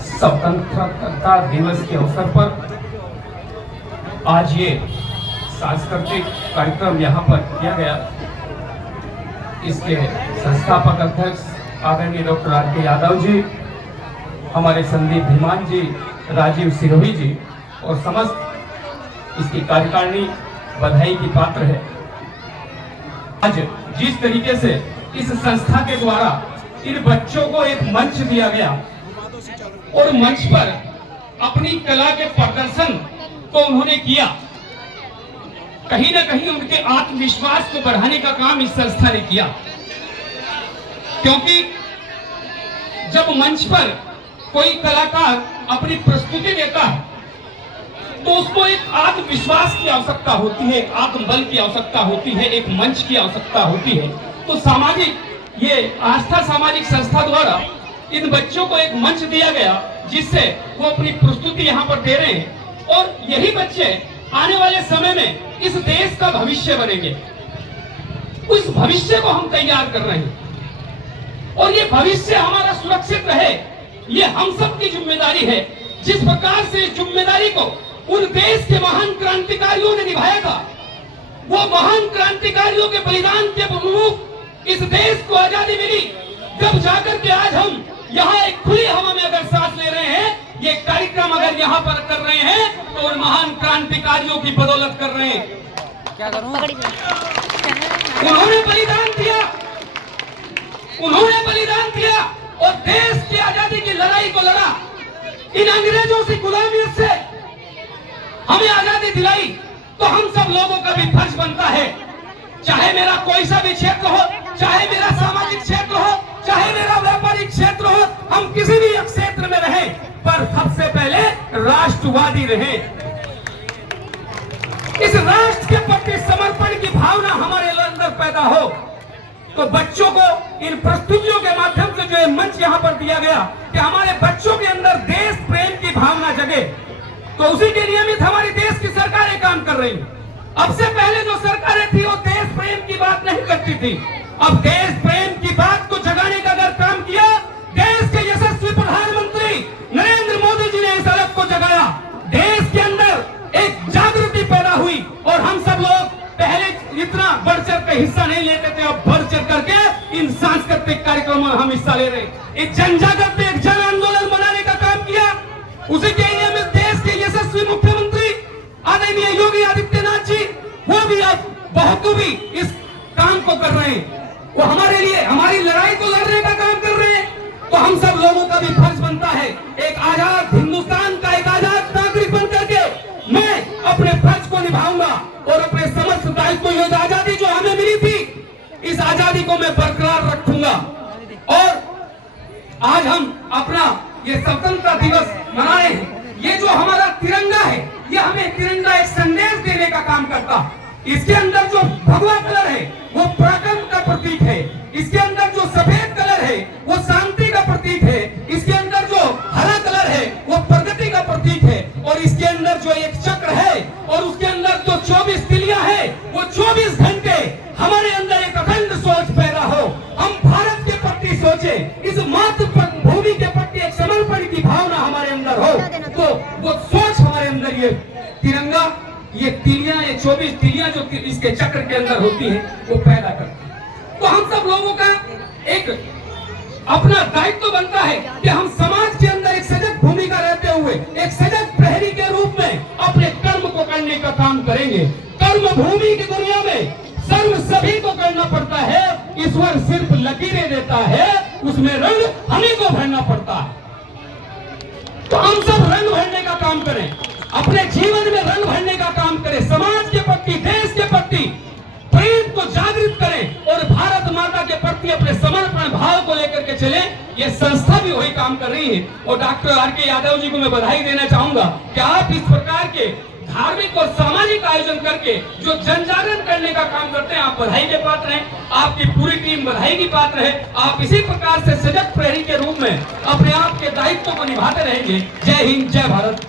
स्वतंत्रता दिवस के अवसर पर आज ये सांस्कृतिक कार्यक्रम यहाँ पर किया गया। इसके संस्थापक अध्यक्ष आदरणीय डॉक्टर आर.के. यादव जी, हमारे संदीप धीमान जी, राजीव सिरोही जी और समस्त इसकी कार्यकारिणी बधाई की पात्र है। आज जिस तरीके से इस संस्था के द्वारा इन बच्चों को एक मंच दिया गया और मंच पर अपनी कला के प्रदर्शन को उन्होंने किया, कहीं ना कहीं उनके आत्मविश्वास को बढ़ाने का काम इस संस्था ने किया। क्योंकि जब मंच पर कोई कलाकार अपनी प्रस्तुति देता है तो उसको एक आत्मविश्वास की आवश्यकता होती है, एक आत्मबल की आवश्यकता होती है, एक मंच की आवश्यकता होती है। तो सामाजिक ये आस्था सामाजिक संस्था द्वारा इन बच्चों को एक मंच दिया गया जिससे वो अपनी प्रस्तुति यहाँ पर दे रहे हैं और यही बच्चे आने वाले समय में इस देश का भविष्य बनेंगे। उस भविष्य को हम तैयार कर रहे हैं और ये भविष्य हमारा सुरक्षित रहे, ये हम सब की जिम्मेदारी है। जिस प्रकार से इस जिम्मेदारी को उन देश के महान क्रांतिकारियों ने निभाया था, वो महान क्रांतिकारियों के बलिदान के प्रमुख इस देश को आजादी मिली, जब जाकर के आज हम यहाँ एक खुली हवा में अगर सांस ले रहे हैं, ये कार्यक्रम अगर यहाँ पर कर रहे हैं तो उन महान क्रांतिकारियों की बदौलत कर रहे हैं। क्या करूं? उन्होंने बलिदान दिया और देश की आजादी की लड़ाई को लड़ा। इन अंग्रेजों से गुलामियत से हमें आजादी दिलाई, तो हम सब लोगों का भी फर्ज बनता है, चाहे मेरा कोई सा भी क्षेत्र हो, चाहे मेरा सामाजिक क्षेत्र हो, चाहे मेरा व्यापारिक क्षेत्र हो, हम किसी भी क्षेत्र में रहें, पर सबसे पहले राष्ट्रवादी रहें। इस राष्ट्र के प्रति समर्पण की भावना हमारे अंदर पैदा हो, तो बच्चों को इन प्रस्तुतियों के माध्यम से जो मंच यहाँ पर दिया गया कि हमारे बच्चों के अंदर देश प्रेम की भावना जगे, तो उसी के नियमित हमारी देश की सरकारें काम कर रही हैं। अब से पहले जो सरकारें थी वो देश प्रेम की बात नहीं करती थी, अब देश प्रेम की बात को जगाने का अगर काम किया, देश के यशस्वी प्रधानमंत्री नरेंद्र मोदी जी ने इस अलग को जगाया, देश के अंदर एक जागृति पैदा हुई और हम सब लोग पहले इतना बढ़ चढ़ के हिस्सा नहीं लेते थे, अब बढ़ चढ़ करके इन सांस्कृतिक कार्यक्रमों में हम हिस्सा ले रहे हैं। एक जन जागृति, एक जन आंदोलन बनाने का काम किया। उसी के लिए में देश के यशस्वी मुख्यमंत्री आदरणीय योगी आदित्यनाथ जी, वो भी अब बखूबी इस काम को कर रहे हैं। वो हमारे लिए हमारी लड़ाई को लड़ने का काम कर रहे हैं। तो हम सब लोगों का भी फर्ज बनता है, एक आजाद हिंदुस्तान का एक आजाद नागरिक बन करके मैं अपने फर्ज को निभाऊंगा और अपने समस्त दायित्व को, ये आजादी जो हमें मिली थी, इस आजादी को मैं बरकरार रखूंगा। और आज हम अपना ये स्वतंत्रता दिवस मनाए हैं। ये जो हमारा तिरंगा है, ये हमें तिरंगा एक संदेश देने का काम करता है। इसके अंदर जो भगवा कलर है वो पराक्रम का प्रतीक है, इसके अंदर जो सफेद कलर है वो शांति का प्रतीक है, इसके अंदर जो हरा कलर है वो प्रगति का प्रतीक है, और इसके अंदर जो एक चक्र है और उसके अंदर जो 24 तिलियां है वो 24 घंटे हमारे अंदर एक अखंड सोच पैदा हो, हम भारत के प्रति सोचे, इस मातृभूमि के प्रति एक समर्पण की भावना हमारे अंदर हो, तो वो सोच हमारे अंदर ये तिरंगा, ये तिलियां, ये 24 तिलियां जो इसके चक्र के अंदर होती है वो पैदा करती है। तो हम सब लोगों का एक अपना दायित्व बनता है कि हम समाज के अंदर एक सजग भूमिका रहते हुए एक सजग प्रहरी के रूप में अपने कर्म को करने का काम करेंगे। कर्म भूमि की दुनिया में कर्म सभी को करना पड़ता है, ईश्वर सिर्फ लकीरें देता है, उसमें रंग हमें को भरना पड़ता है। तो हम सब रंग भरने का काम करें, अपने जीवन में रंग भरने का काम करें, समाज के प्रति, देश के प्रति प्रेम को जागृत करें और भारत माता के प्रति अपने समर्पण भाव को लेकर के चलें। ये संस्था भी वही काम कर रही है और डॉक्टर आर.के. यादव जी को मैं बधाई देना चाहूंगा कि आप इस प्रकार के धार्मिक और सामाजिक आयोजन करके जो जन जागरण करने का काम करते हैं, आप बधाई के पात्र हैं, आपकी पूरी टीम बधाई की पात्र है। आप इसी प्रकार से सजग प्रहरी के रूप में अपने आप के दायित्व को निभाते रहेंगे। जय हिंद, जय भारत।